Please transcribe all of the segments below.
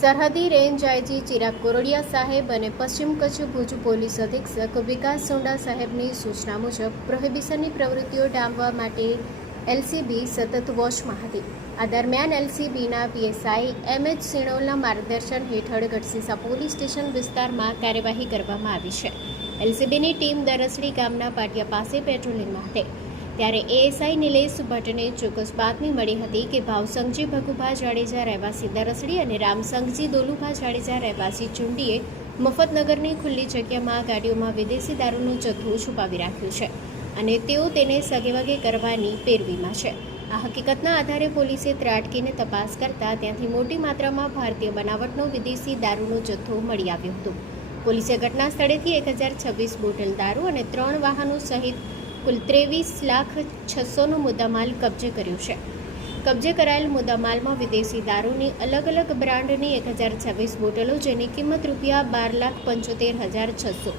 સરહદી range IG Chirag Kordia સાહેબ અને પશ્ચિમ કચ્છ ભુજ પોલીસ અધિક્ષક વિકાસ સોંડા સાહેબની સૂચના મુજબ પ્રોહિબિશનની પ્રવૃત્તિઓ ડામવા માટે એલસીબી સતત વોચમાં હતી. આ દરમિયાન એલસીબીના પીએસઆઈ એમએચ સિણોલના માર્ગદર્શન હેઠળ ગઢસીસા પોલીસ સ્ટેશન વિસ્તારમાં કાર્યવાહી કરવામાં આવી છે. એલસીબીની ટીમ દરસડી ગામના પાટિયા પાસે પેટ્રોલિંગમાં હતી. ત્યારે એએસઆઈ નિલેશ ભટ્ટને ચોક્કસ બાતમી મળી હતી કે ભાવસંગજી ભગુભા જાડેજા રહેવાસી દરસડી અને રામસંગજી દોલુભા જાડેજા રહેવાસી ચુંડીએ મફતનગરની ખુલ્લી જગ્યામાં ગાડીઓમાં વિદેશી દારૂનો જથ્થો છુપાવી રાખ્યો છે અને તેઓ તેને સગેવગે કરવાની પેરવીમાં છે. આ હકીકતના આધારે પોલીસે ત્રાટકીને તપાસ કરતા ત્યાંથી મોટી માત્રામાં ભારતીય બનાવટનો વિદેશી દારૂનો જથ્થો મળી આવ્યો હતો. પોલીસે ઘટના સ્થળેથી 1026 બોટલ દારૂ અને 3 વાહનો સહિત કુલ 23,06,000નો મુદ્દામાલ કબજે કર્યો છે. કબજે કરાયેલ મુદ્દામાલમાં વિદેશી દારૂની અલગ અલગ બ્રાન્ડની 1026 બોટલો જેની કિંમત ₹12,75,600,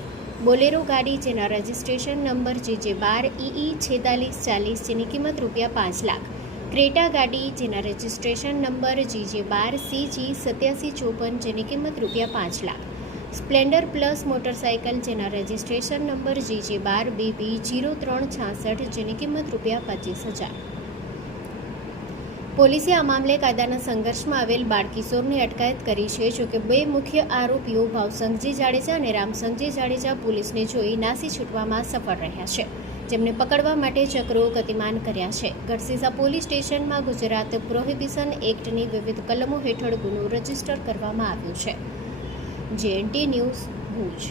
બોલેરો ગાડી જેના રજિસ્ટ્રેશન નંબર JJ12EE 4640 જેની કિંમત ₹5 લાખ, ક્રેટા ગાડી જેના રજિસ્ટ્રેશન નંબર JJ12CG 8754 જેની કિંમત ₹5 લાખ, સ્પ્લેન્ડર પ્લસ મોટરસાઇકલ જેના રજિસ્ટ્રેશન નંબર JJ12BB 0366 જેની કિંમત ₹25,000. પોલીસે આ મામલે કાયદાના સંઘર્ષમાં આવેલ બાળકિશોરની અટકાયત કરી છે. જોકે 2 મુખ્ય આરોપીઓ ભાવસંગજી જાડેજા અને રામસંગજી જાડેજા પોલીસને જોઈ નાસી છૂટવામાં સફળ રહ્યા છે, જેમને પકડવા માટે ચક્રો ગતિમાન કર્યા છે. ગઢસીસા પોલીસ સ્ટેશનમાં ગુજરાત પ્રોહિબિશન એક્ટની વિવિધ કલમો હેઠળ ગુનો રજીસ્ટર કરવામાં આવ્યો છે. JNT news Bhuj.